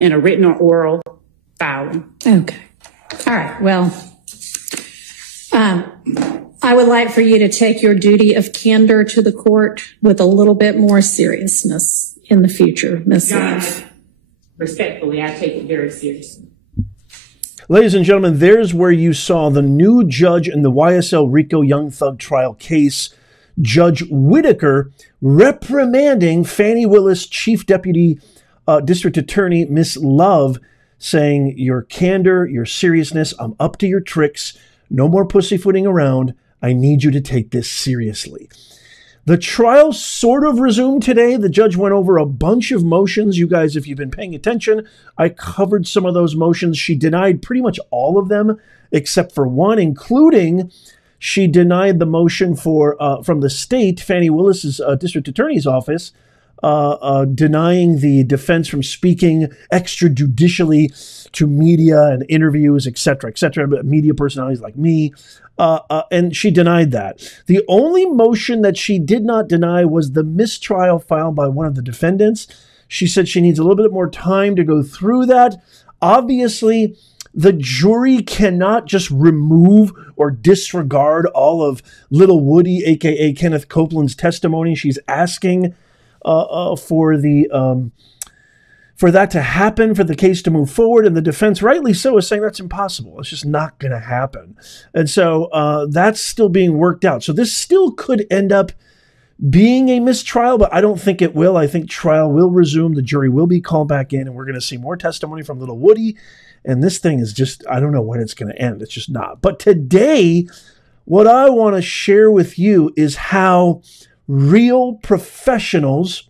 in a written or oral filing. Okay. All right. Well, I would like for you to take your duty of candor to the court with a little bit more seriousness in the future, Ms. Love. Respectfully, I take it very seriously. Ladies and gentlemen, there's where you saw the new judge in the YSL RICO Young Thug trial case, Judge Whitaker, reprimanding Fani Willis, Chief Deputy District Attorney Miss Love, saying your candor, your seriousness, I'm up to your tricks. No more pussyfooting around. I need you to take this seriously. The trial sort of resumed today. The judge went over a bunch of motions. You guys, if you've been paying attention, I covered some of those motions. She denied pretty much all of them except for one, including she denied the motion for from the state, Fani Willis's district attorney's office, denying the defense from speaking extrajudicially to media and interviews, et cetera, media personalities like me. And she denied that. The only motion that she did not deny was the mistrial filed by one of the defendants. She said she needs a little bit more time to go through that. Obviously, the jury cannot just remove or disregard all of Little Woody, a.k.a. Kenneth Copeland's testimony. She's asking for that to happen, for the case to move forward, and the defense, rightly so, is saying that's impossible. It's just not going to happen. And so that's still being worked out. So this still could end up being a mistrial, but I don't think it will. I think trial will resume. The jury will be called back in, and we're going to see more testimony from Little Woody. And this thing is just, I don't know when it's going to end. It's just not. But today, what I want to share with you is how real professionals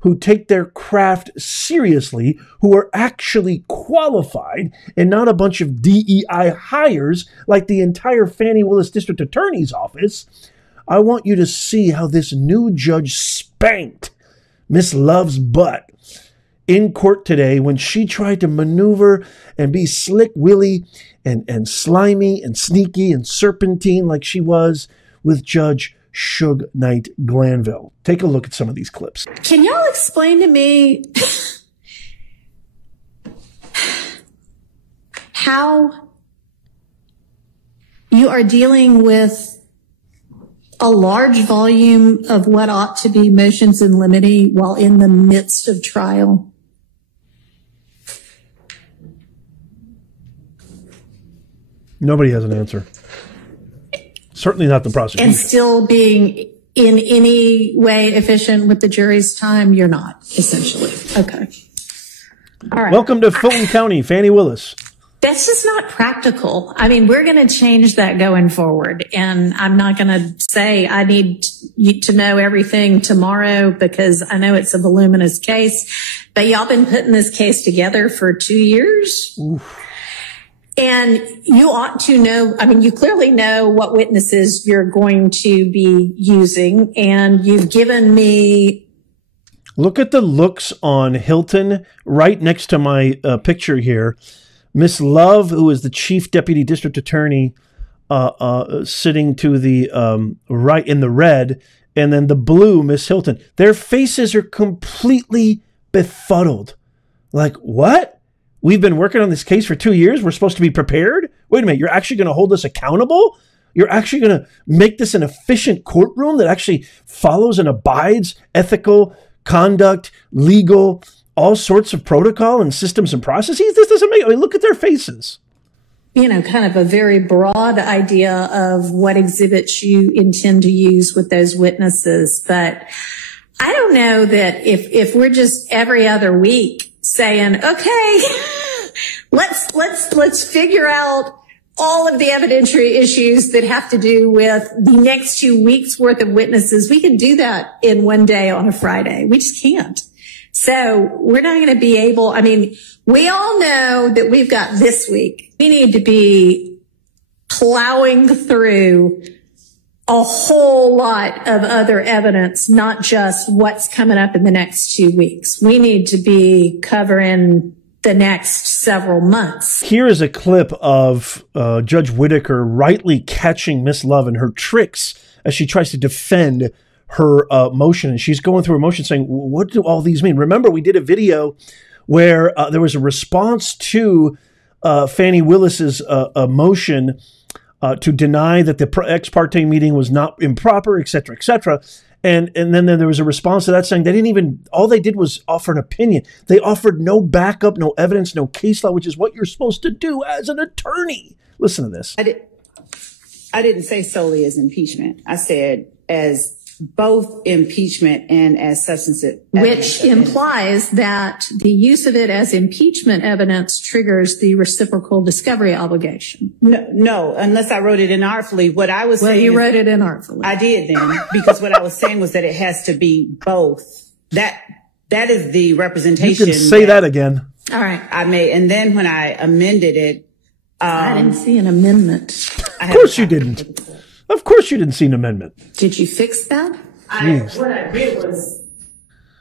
who take their craft seriously, who are actually qualified and not a bunch of DEI hires like the entire Fani Willis District Attorney's Office. I want you to see how this new judge spanked Miss Love's butt in court today when she tried to maneuver and be slick willy and slimy and sneaky and serpentine like she was with Judge Suge Knight Glanville. Take a look at some of these clips. Can y'all explain to me how you are dealing with a large volume of what ought to be motions in limine while in the midst of trial? Nobody has an answer. Certainly not the prosecution. And still being in any way efficient with the jury's time, you're not, essentially. Okay. All right. Welcome to Fulton County, Fani Willis. That's just not practical. I mean, we're going to change that going forward. And I'm not going to say I need you to know everything tomorrow because I know it's a voluminous case. But y'all been putting this case together for 2 years. Oof. And you ought to know, I mean, you clearly know what witnesses you're going to be using, and you've given me... Look at the looks on Hilton right next to my picture here. Miss Love, who is the Chief Deputy District Attorney, sitting to the right in the red, and then the blue, Miss Hilton. Their faces are completely befuddled. Like, what? We've been working on this case for 2 years. We're supposed to be prepared. Wait a minute. You're actually going to hold us accountable? You're actually going to make this an efficient courtroom that actually follows and abides ethical conduct, legal, all sorts of protocol and systems and processes? This doesn't make, I mean, look at their faces. You know, kind of a very broad idea of what exhibits you intend to use with those witnesses. But I don't know that if we're just every other week saying, okay, let's figure out all of the evidentiary issues that have to do with the next 2 weeks worth of witnesses. We can do that in one day on a Friday. We just can't. So we're not going to be able, I mean, we all know that we've got this week. We need to be plowing through a whole lot of other evidence, not just what's coming up in the next 2 weeks. We need to be covering the next several months. Here is a clip of Judge Whitaker rightly catching Miss Love and her tricks as she tries to defend her motion. And she's going through her motion saying, what do all these mean? Remember, we did a video where there was a response to Fani Willis's motion to deny that the ex parte meeting was not improper, et cetera, et cetera. And then there was a response to that saying they didn't even, all they did was offer an opinion. They offered no backup, no evidence, no case law, which is what you're supposed to do as an attorney. Listen to this. I didn't say solely as impeachment. I said as both impeachment and as substantive evidence. Which implies that the use of it as impeachment evidence triggers the reciprocal discovery obligation. No, unless I wrote it inartfully. What I was saying. Well, you wrote it inartfully. I did then, because what I was saying was that it has to be both. That is the representation. You can say that again. All right. I made, and then when I amended it. I didn't see an amendment. Of course you didn't. Of course you didn't see an amendment. Did you fix that? What I did was.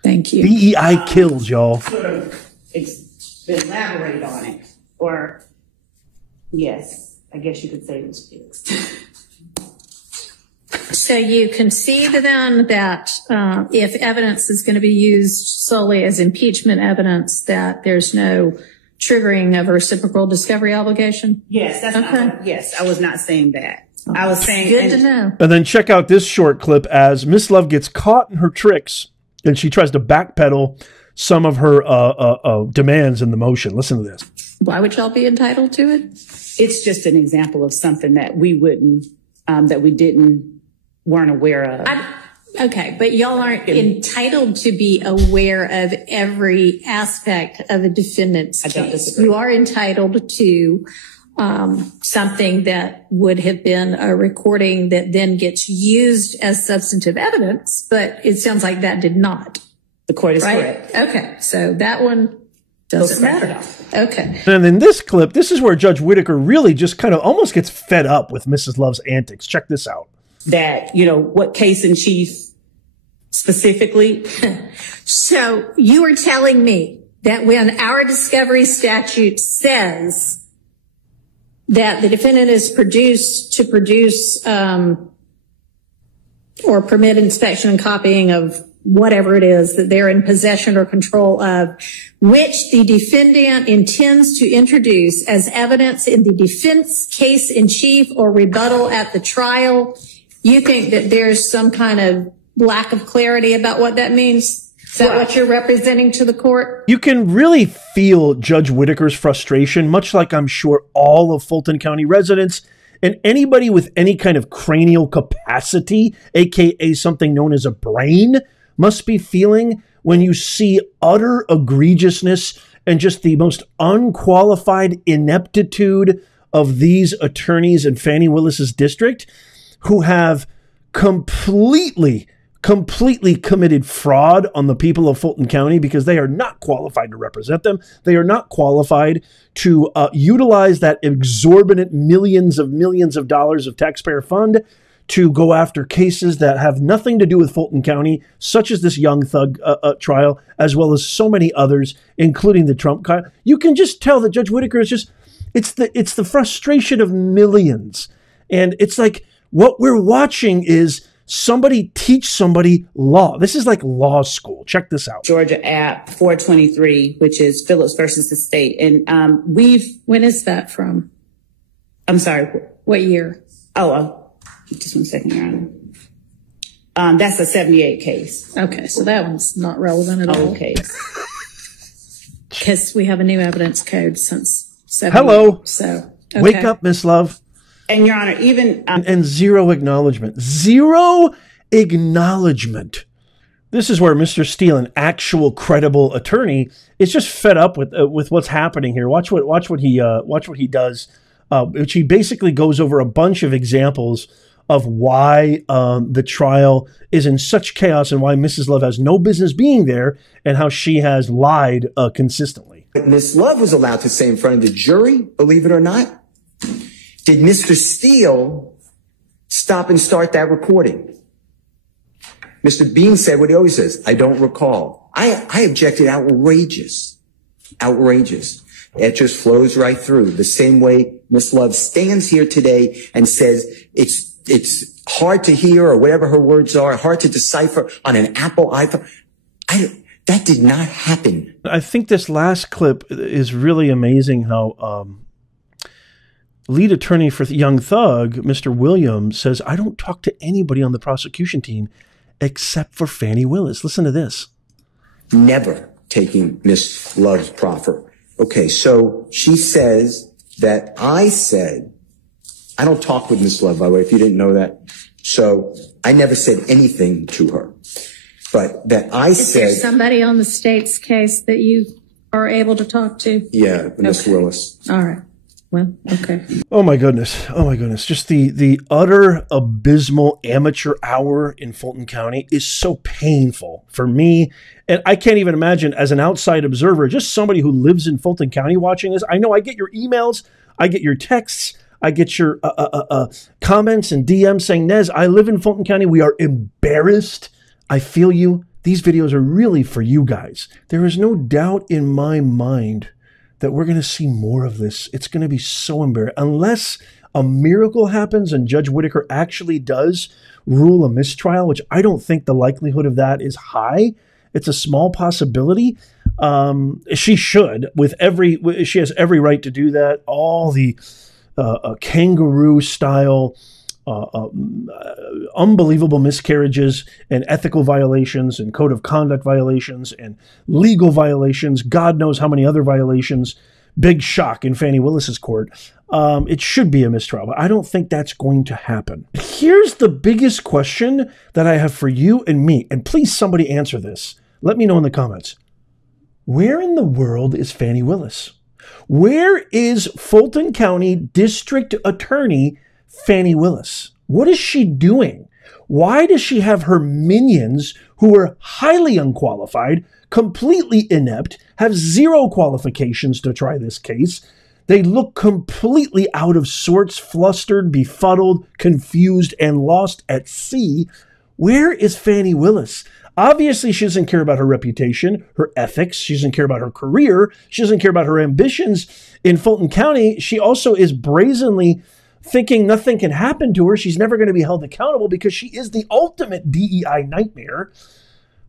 Thank you. DEI kills, y'all. Sort of elaborate on it. Or, yes, I guess you could say it was fixed. So you concede then that if evidence is going to be used solely as impeachment evidence, that there's no triggering of a reciprocal discovery obligation? Yes, that's okay. Yes, I was not saying that. I was saying. Good to know. And then check out this short clip as Miss Love gets caught in her tricks and she tries to backpedal some of her demands in the motion. Listen to this. Why would y'all be entitled to it? It's just an example of something that we wouldn't, that we weren't aware of. Okay, but y'all aren't entitled to be aware of every aspect of a defendant's case. You are entitled to something that would have been a recording that then gets used as substantive evidence, but it sounds like that did not. The court is correct. Okay, so that one doesn't matter. Okay. And in this clip, this is where Judge Whitaker really just kind of almost gets fed up with Mrs. Love's antics. Check this out. That, what case in chief specifically? So you are telling me that when our discovery statute says that the defendant is to produce or permit inspection and copying of whatever it is that they're in possession or control of, which the defendant intends to introduce as evidence in the defense case in chief or rebuttal at the trial, you think that there's some kind of lack of clarity about what that means? Is that what you're representing to the court? You can really feel Judge Whitaker's frustration, much like I'm sure all of Fulton County residents and anybody with any kind of cranial capacity, aka something known as a brain, must be feeling when you see utter egregiousness and just the most unqualified ineptitude of these attorneys in Fani Willis's district who have completely committed fraud on the people of Fulton County because they are not qualified to represent them. They are not qualified to utilize that exorbitant millions of dollars of taxpayer fund to go after cases that have nothing to do with Fulton County, such as this Young Thug trial, as well as so many others, including the Trump trial. You can just tell that Judge Whitaker is just, it's the frustration of millions. And it's like what we're watching is somebody teach somebody law. This is like law school. Check this out. Georgia App 423, which is Phillips versus the state. And when is that from? I'm sorry. What year? Just 1 second, Your Honor. That's a 78 case. Okay, so that one's not relevant at all. Okay. Because we have a new evidence code since 78. Hello. So okay. Wake up, Miss Love. And Your Honor, even and zero acknowledgement. Zero acknowledgement. This is where Mr. Steele, an actual credible attorney, is just fed up with what's happening here. Watch what he does. Which he basically goes over a bunch of examples of why the trial is in such chaos and why Mrs. Love has no business being there and how she has lied consistently. But Miss Love was allowed to say in front of the jury, believe it or not, did Mr. Steele stop and start that recording? Mr. Bean said what he always says, I don't recall. I objected outrageous. It just flows right through the same way Miss Love stands here today and says it's hard to hear or whatever her words are, hard to decipher on an Apple iPhone. That did not happen. I think this last clip is really amazing how lead attorney for Young Thug, Mr. Williams, says, I don't talk to anybody on the prosecution team except for Fani Willis. Listen to this. Never taking Miss Love's proffer. Okay, so she says that I said, I don't talk with Miss Love, by the way, if you didn't know that. So I never said anything to her. But that I said... Is there somebody on the state's case that you are able to talk to? Yeah, Miss Willis. All right. Well, okay. Oh my goodness. Oh my goodness. Just the utter abysmal amateur hour in Fulton County is so painful for me. And I can't even imagine as an outside observer, just somebody who lives in Fulton County watching this. I know I get your emails, I get your texts, I get your comments and DMs saying, Nez, I live in Fulton County. We are embarrassed. I feel you. These videos are really for you guys. There is no doubt in my mind that we're going to see more of this. It's going to be so embarrassing. Unless a miracle happens and Judge Whitaker actually does rule a mistrial, which I don't think the likelihood of that is high. It's a small possibility. She should, she has every right to do that. All the kangaroo style, unbelievable miscarriages and ethical violations and code of conduct violations and legal violations. God knows how many other violations. Big shock in Fani Willis's court. It should be a mistrial, but I don't think that's going to happen. Here's the biggest question that I have for you and me, and please somebody answer this. Let me know in the comments. Where in the world is Fani Willis? Where is Fulton County District Attorney Fani Willis? What is she doing? Why does she have her minions, who are highly unqualified, completely inept, have zero qualifications to try this case? They look completely out of sorts, flustered, befuddled, confused, and lost at sea. Where is Fani Willis? Obviously, she doesn't care about her reputation, her ethics. She doesn't care about her career. She doesn't care about her ambitions in Fulton County. She also is brazenly thinking nothing can happen to her. She's never going to be held accountable because she is the ultimate DEI nightmare.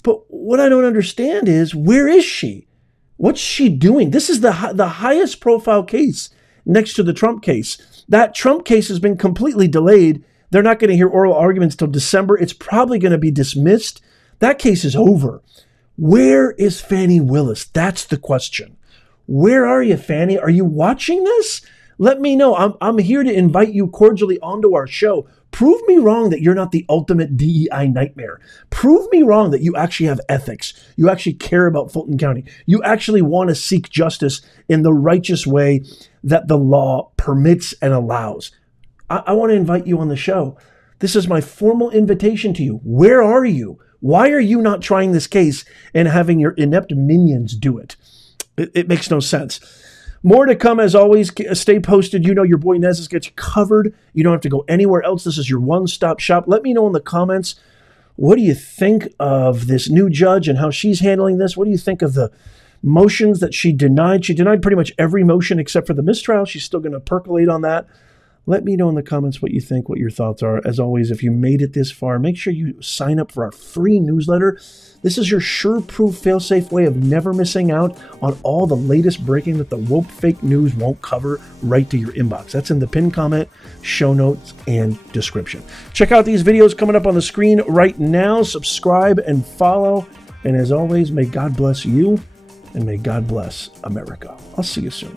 But what I don't understand is, where is she? What's she doing? This is the highest profile case next to the Trump case. That Trump case has been completely delayed. They're not going to hear oral arguments till December. It's probably going to be dismissed. That case is over. Where is Fani Willis? That's the question. Where are you, Fani? Are you watching this? Let me know. I'm here to invite you cordially onto our show. Prove me wrong that you're not the ultimate DEI nightmare. Prove me wrong that you actually have ethics. You actually care about Fulton County. You actually want to seek justice in the righteous way that the law permits and allows. I want to invite you on the show. This is my formal invitation to you. Where are you? Why are you not trying this case and having your inept minions do it? It makes no sense. More to come, as always. Stay posted. You know your boy Nez has got you covered. You don't have to go anywhere else. This is your one-stop shop. Let me know in the comments, what do you think of this new judge and how she's handling this? What do you think of the motions that she denied? She denied pretty much every motion except for the mistrial. She's still going to percolate on that. Let me know in the comments what you think, what your thoughts are. As always, if you made it this far, make sure you sign up for our free newsletter. This is your sure-proof, fail-safe way of never missing out on all the latest breaking that the woke fake news won't cover right to your inbox. That's in the pinned comment, show notes, and description. Check out these videos coming up on the screen right now. Subscribe and follow. And as always, may God bless you, and may God bless America. I'll see you soon.